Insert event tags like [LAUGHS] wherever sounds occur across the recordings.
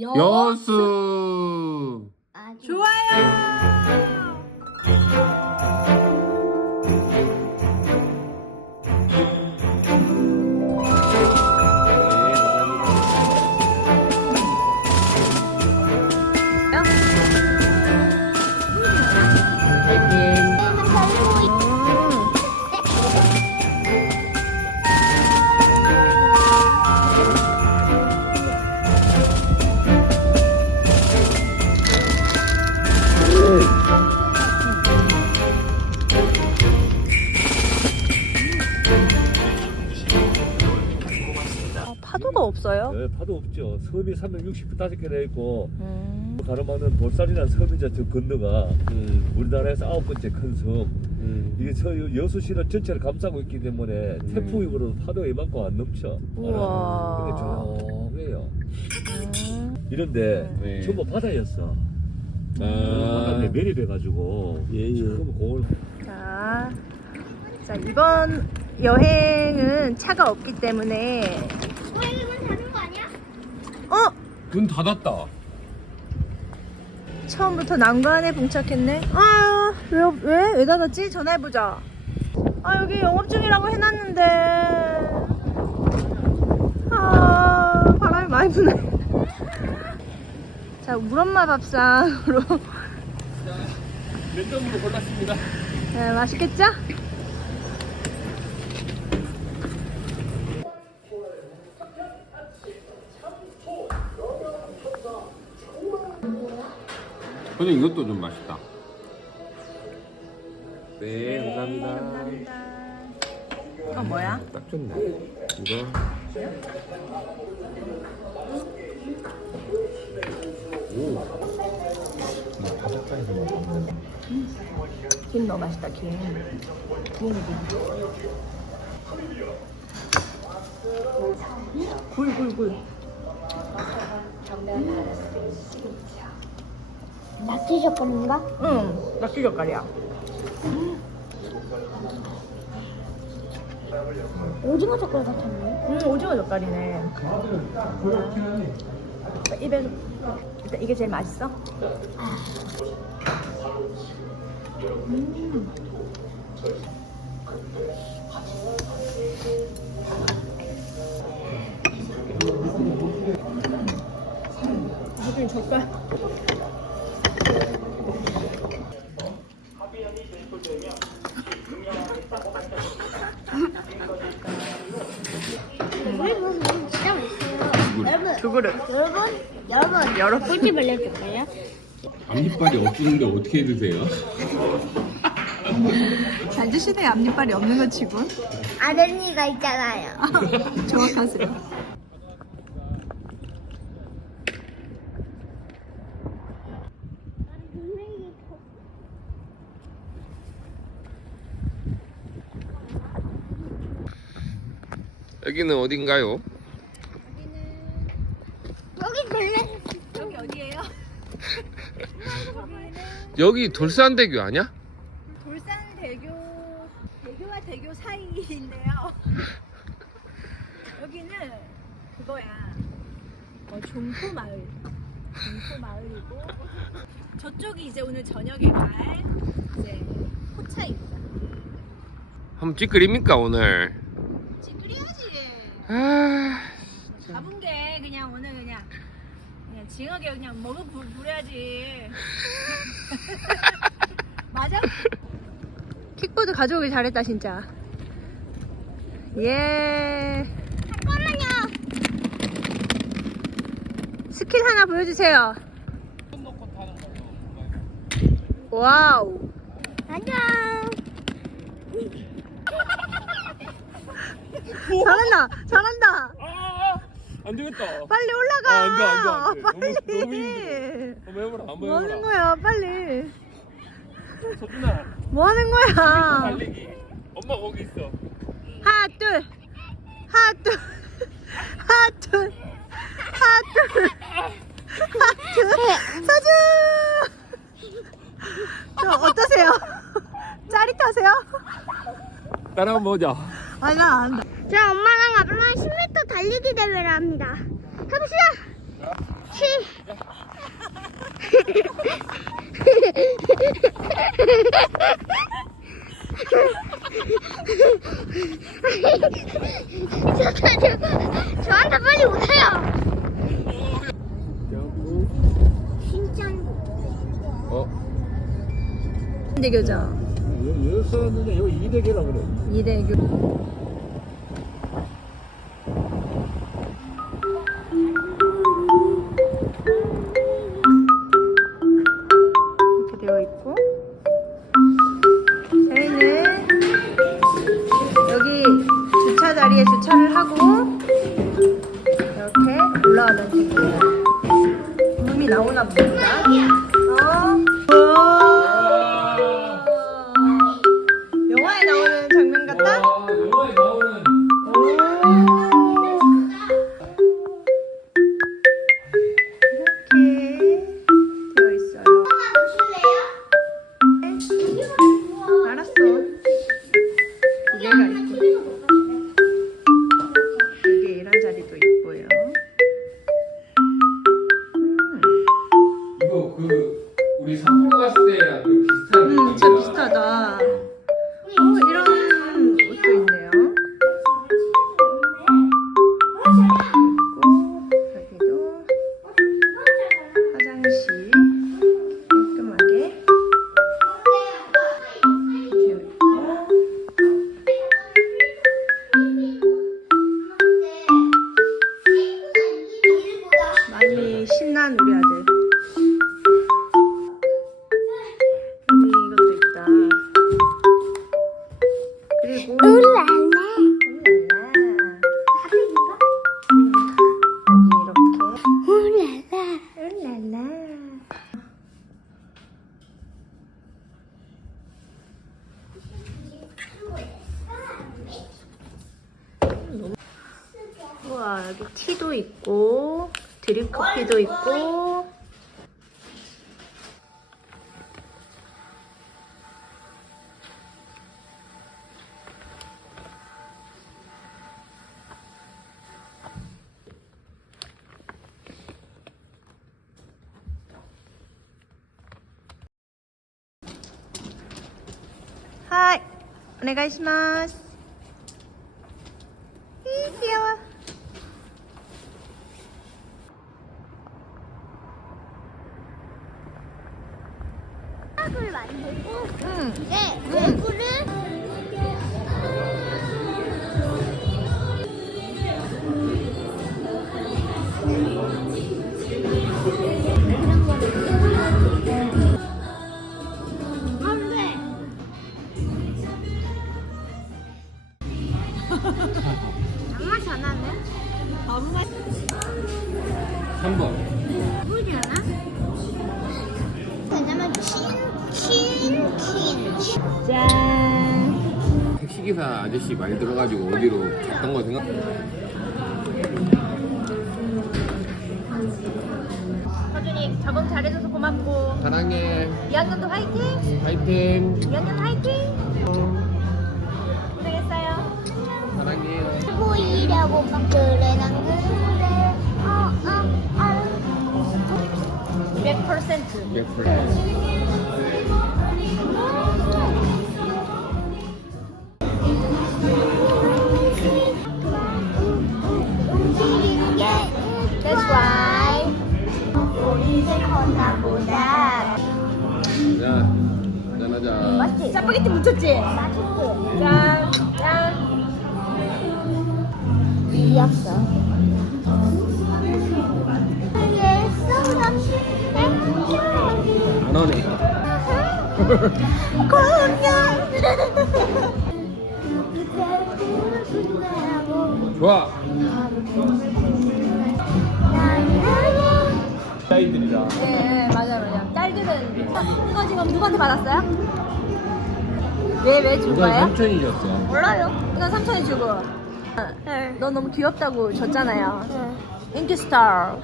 여수. 아주 좋아요. 없어요? 네, 파도 없죠. 섬이 365개나 있고 음. 가로막는 볼살이라는 섬이죠. 저 건너가 음, 우리나라에서 아홉 번째 큰 섬. 음. 이게 저 여수시를 전체를 감싸고 있기 때문에 태풍이 불어도 파도가 이만큼 안 넘쳐. 우와. 근데 조용해요. 음. 이런데 네. 전부 바다였어. 아, 바다에 매립해가지고 예, 예. 공을 자, 자 이번 여행은 차가 없기 때문에 어 이건 다른 거 아니야? 어 문 닫았다. 처음부터 난관에 봉착했네. 아, 왜, 왜? 왜 닫았지? 전화해보자. 아, 여기 영업 중이라고 해놨는데. 아, 바람이 많이 부네. 자, 우리 엄마 밥상으로. 랜덤으로 골랐습니다. 네, 맛있겠죠? 선생님 이것도 좀 맛있다. 네, 감사합니다. 어, 뭐야? 딱 좋네. 이거 김 너무 맛있다, 김. 김이 굴, 굴, 굴. 낙지 젓갈인가? 응, 낙지 젓갈이야. 오징어 젓갈 같았네. 음, 오징어 젓갈이네. 자, 입에서 일단 이게 제일 맛있어. 음. 무슨 젓갈? 여러분 진짜 맛있어요. 여러분 두 그릇. 여러분 여러분 여러 꿀팁 알려줄까요? 앞니빨이 없는데 어떻게 드세요? [LAUGHS] 잘 드시네 앞니빨이 없는 것 치곤. 아랫니가 있잖아요. [LAUGHS] 정확하세요. 여기는 어딘가요? 여기 별래 여기 어디예요? [LAUGHS] 여기 돌산대교 아니야? 돌산 대교 대교와 대교 사이인데요. 여기는 그거야. 어, 종포 마을. 종포 마을이고 저쪽이 이제 오늘 저녁에 갈 이제 포차입니다. 한번 찌끄립니까 오늘? 찌그려야지. 아, 가본 게 그냥 오늘 그냥 그냥 징하게 그냥 먹어 부, 부려야지. 맞아? 킥보드 가져오길 잘했다 진짜. 예. 잠깐만요. 스킬 하나 보여주세요. 와우. 안녕. [LAUGHS] 잘한다. 잘한다. 안 되겠다. 빨리 올라가. 아, 안 돼, 안 돼, 안 돼. 빨리. 너무- 너무 힘들어. 한번 해보라, 한번 뭐 하는 해보라. 거야? 빨리. 서준아, 뭐 하는 거야? 달리기. 엄마 거기 있어. 하나 둘 하나 둘 하나 둘 하나 둘 하나 둘 서준 저 어떠세요? 짜릿하세요? 따라 한번 보자. 아니 나안 저 엄마랑 아빠랑 10m 달리기 대회를 합니다. 해보시 죠. 저, 저한테 빨리 오세요. 어? 대교죠. 여기 썼는데 여기 이대계라 그래. 이대교. 올라가면 됩니다. 구름이 나오나 봅니다. お願いします。 3번. 누구려나? 왜냐면 킨킨킨 짠. 택시기사 아저씨 많이 들어가지고 어디로 갔던 거 생각? 서준이 적응 잘해줘서 고맙고 사랑해. 2학년도 화이팅! 파이팅. 2학년 화이팅! 고생했어요. 사랑해요. 보이려고 막 그래 100%. 예쁠. 움직이는 게 That's right. 우리 건나 보다 자, 짠하자. 맛있지? 짜파게티 묻혔지? 맛있지? 짠. 짠. 이었어 안 오네. 공룡 [LAUGHS] 좋아. 아이들이라. 네, 네, 맞아, 맞아. 딸기는 이거 지금 누구한테 받았어요? 왜, 왜줄 누가 거예요? 삼촌이 줬어. 몰라요. 이건 삼촌이 주고. 네. 너 너무 귀엽다고 줬잖아요. 인기 스타.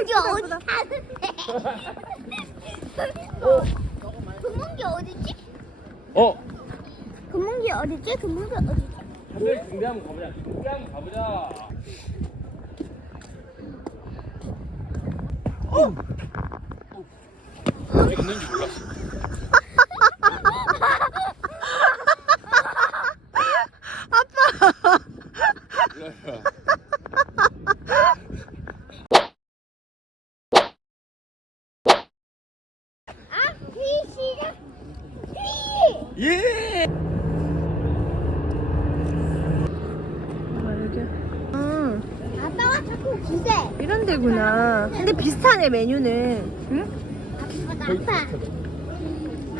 이게 어디 가는데? 금문기 어디지? 어? 금문기 어디지? 금문기 어디지? 한달 군대 한번 가보자. 군대 한번 가보자. 어. 있는지 몰랐어. 아빠. 아, 휘 시작. 휘. 예. 아 여기. 음 아빠가 자꾸 기대. 이런 데구나. 비슷하네 메뉴는. 응? 아빠, 아빠.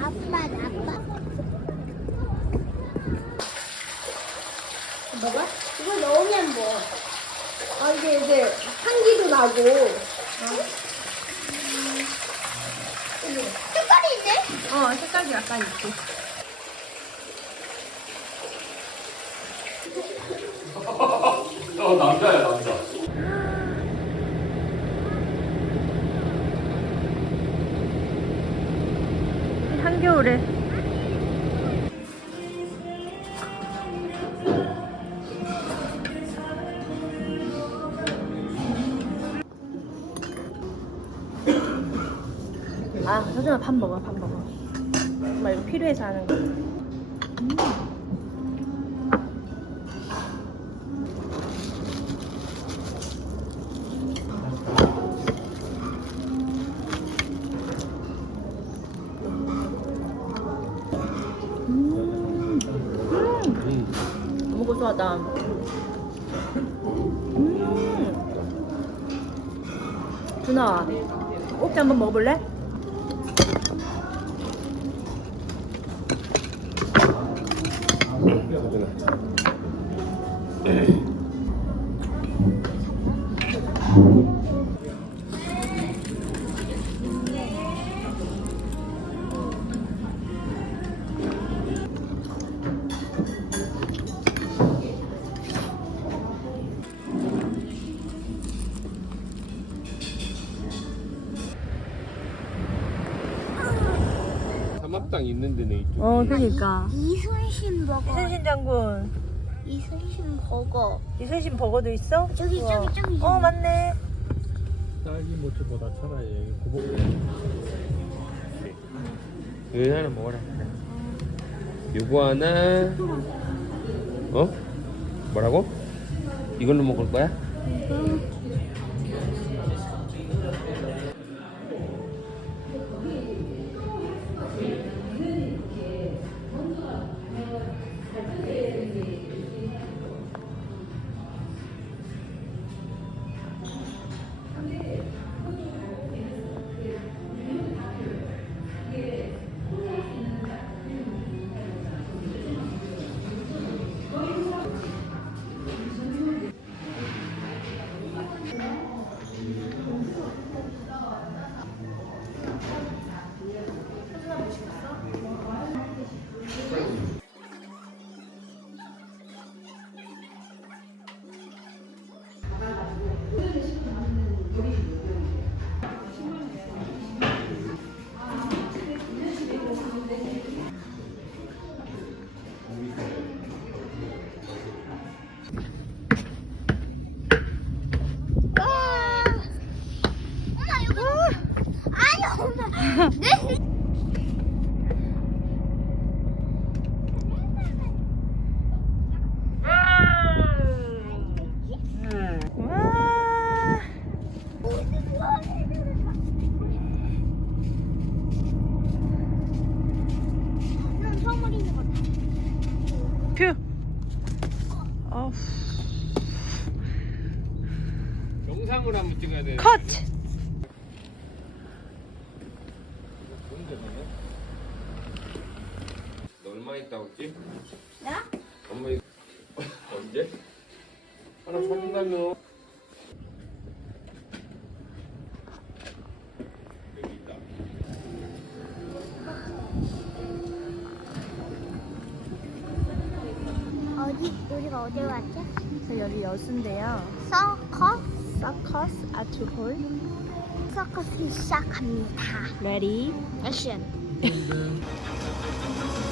아빠, 아빠. 뭐가? 이거 넣으면 뭐? 아 이게 이제 향기도 나고. 색깔이 있네? 어 색깔도 약간 있고. 어 남자야 남자. 겨울에. 고소하다. 음. 준아, 꼭지 한번 먹어볼래? 삼합당 있는 데네 이쪽. 어, 그니까. 이순신 버거. 이순신 장군. 이순신 버거. 이순신 버거도 있어? 저기, 우와. 저기, 저기, 어, 저기. 맞네. 딸기 모츠보다 차라리 고봉. 이거 하나 먹어라. 요거 하나. 어? 뭐라고? 이걸로 먹을 거야? 와. 어디 왔지? 저 여기 여수인데요. 서커? 서커스 아트홀. 서커스 시작합니다. 레디. 액션. [LAUGHS]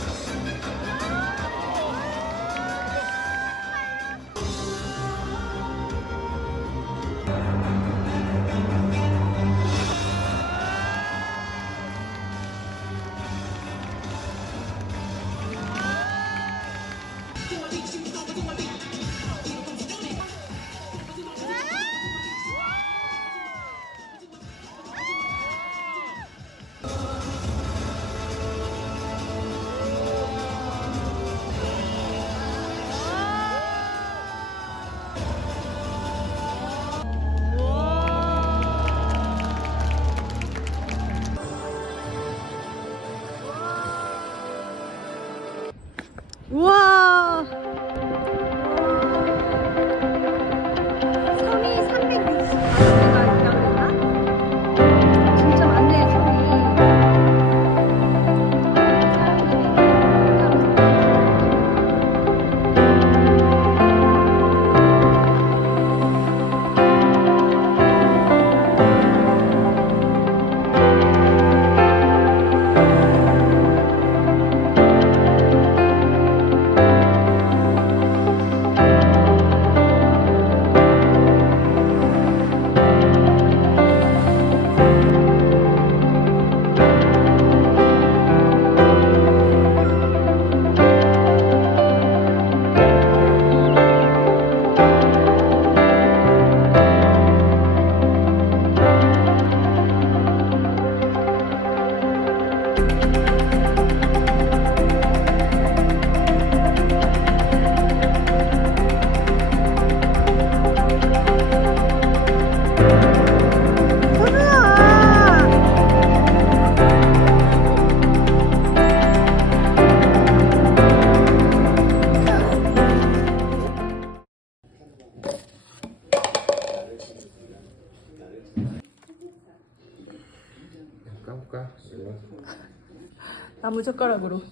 나무 젓가락으로.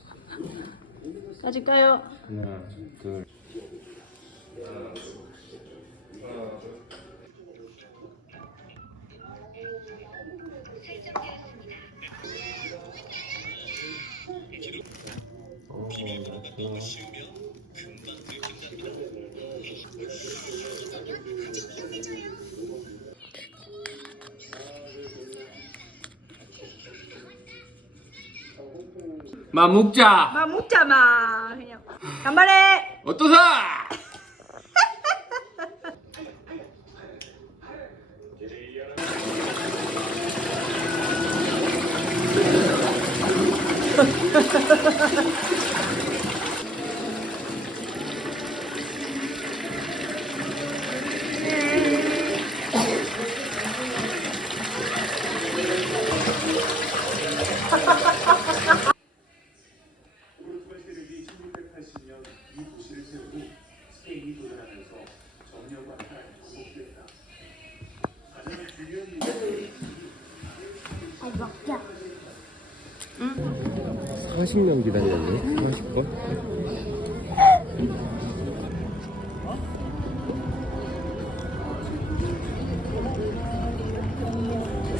까질까요? 하나, 둘. 마 먹자. 마 먹자 마. 그냥. 간발해. 어떠사? 40년 기다렸네. 40번?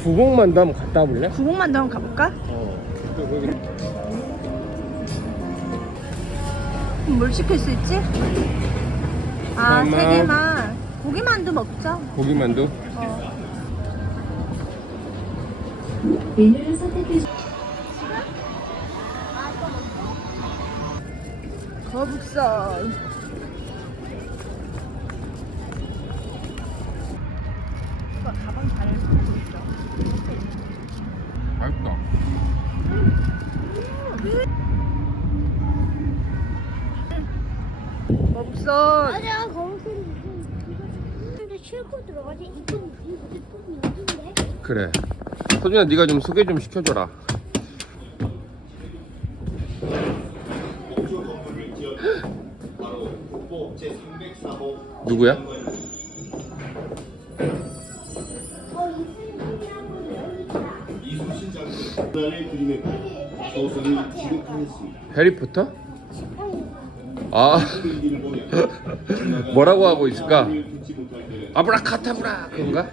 구공만도 한번 갔다 와볼래? 구멍만도 한번 가볼까? 어. 또 거기 뭘 시킬 수 있지? 아, 세 잠깐만. 개만. 고기만두 먹자. 고기만두? 어. 거북선. 오빠 가방 잘 쓰고 있어. 맛있다. 거북선. 맞아 거기서 근데 싣고 들어가지 이쁜 이쁜 여기인데. 그래. 소준아 네가 좀 소개 좀 시켜줘라. 누구야? 해리포터? 아 [LAUGHS] 뭐라고 하고 있을까? 듣지 못할 때는 아브라카타브라 그런가?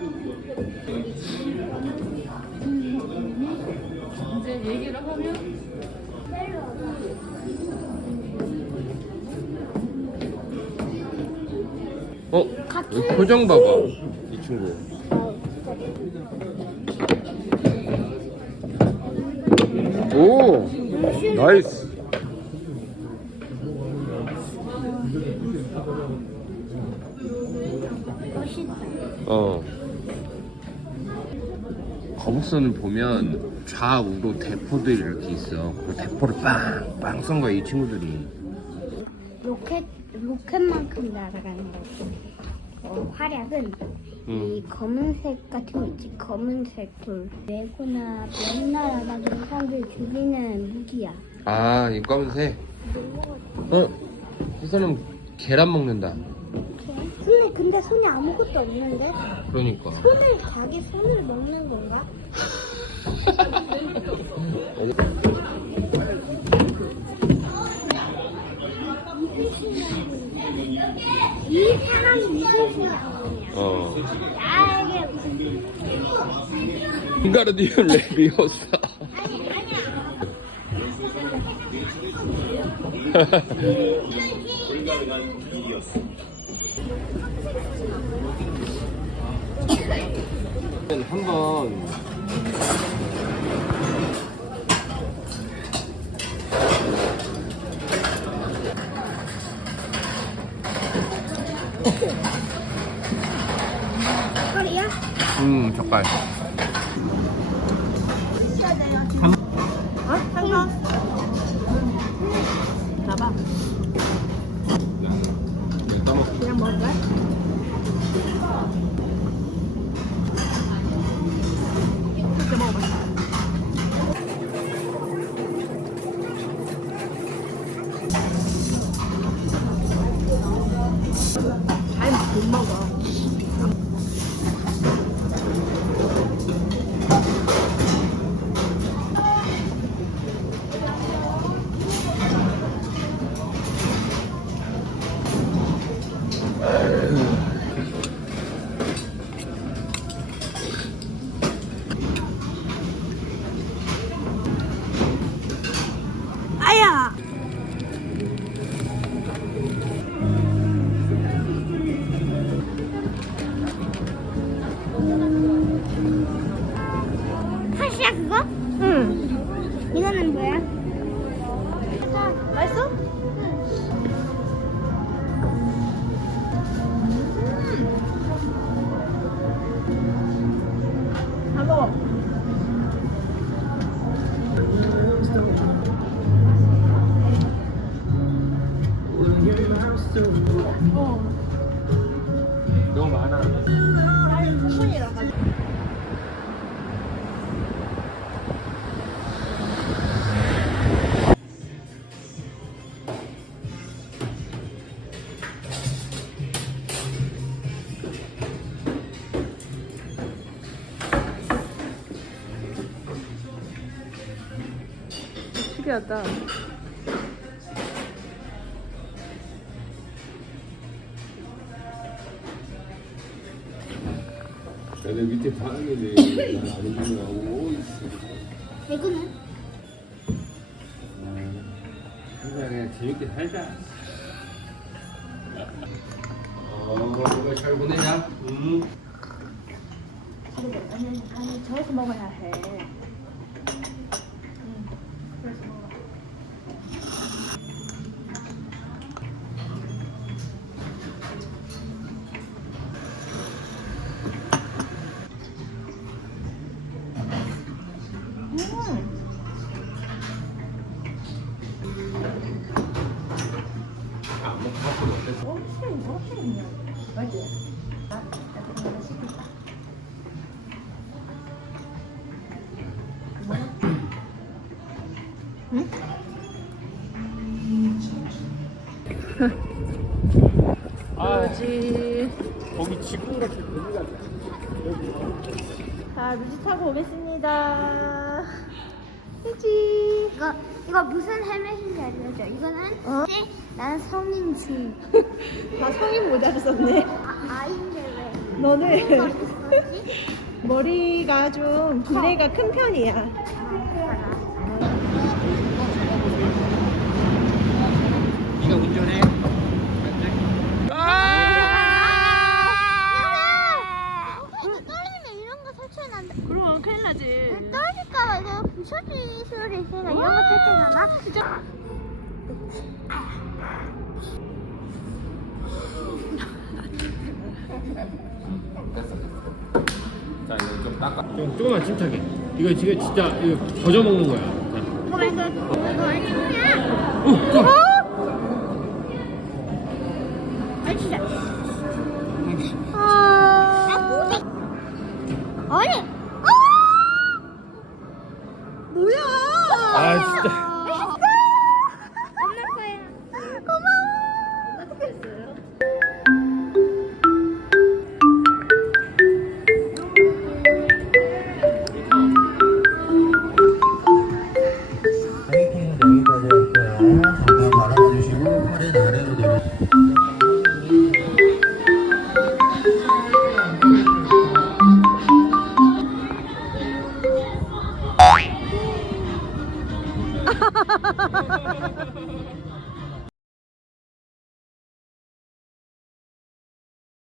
어? 이 표정 봐봐 이 친구 오 나이스. 어 거북선을 보면 좌우로 대포들이 이렇게 있어 그 대포를 빵빵 쏜 거야 이 친구들이 로켓 로켓만큼 날아가는 거. 어, 활약은 이 검은색 같은 거 있지 검은색 돌 레고나 맨날 나가는 사람들 죽이는 무기야. 아, 이 검은색. 어? 이 사람 계란 먹는다. 근데 근데 손에 아무것도 없는데 그러니까. 손을 자기 손을 먹는 건가? [LAUGHS] 이 사람이 무슨 소리야? 어. 아 이게 무슨 윙가르디움 레비오사. 한번 음 너무 많아. 나는 충분히라 가지고. 특이하다. 밑에 방인데 난안 움직이고 이거는? 항상 그냥 재밌게 살자. 어, 이거 잘 보내자. 음. 아니, 아니, 저기서 먹어야 해. 이거 이거 무슨 헬멧인지 알려줘. 이거는 어? 네, 나는 성인지 다 성인 모자를 썼네. 아, 아이인데 왜? 너는? [LAUGHS] 머리가 좀 비례가 큰 편이야. 네가 운전해. 떨리면 이런 거 설치는 안 돼. 그럼 큰일 나지. 떨릴까봐 이거 부셔질 소리 있으니까 이런 거 설치잖아. 진짜. 자, 이거 좀 조금만 침착해. 이거 지금 진짜 이거 거저 먹는 거야. 아니야. 어,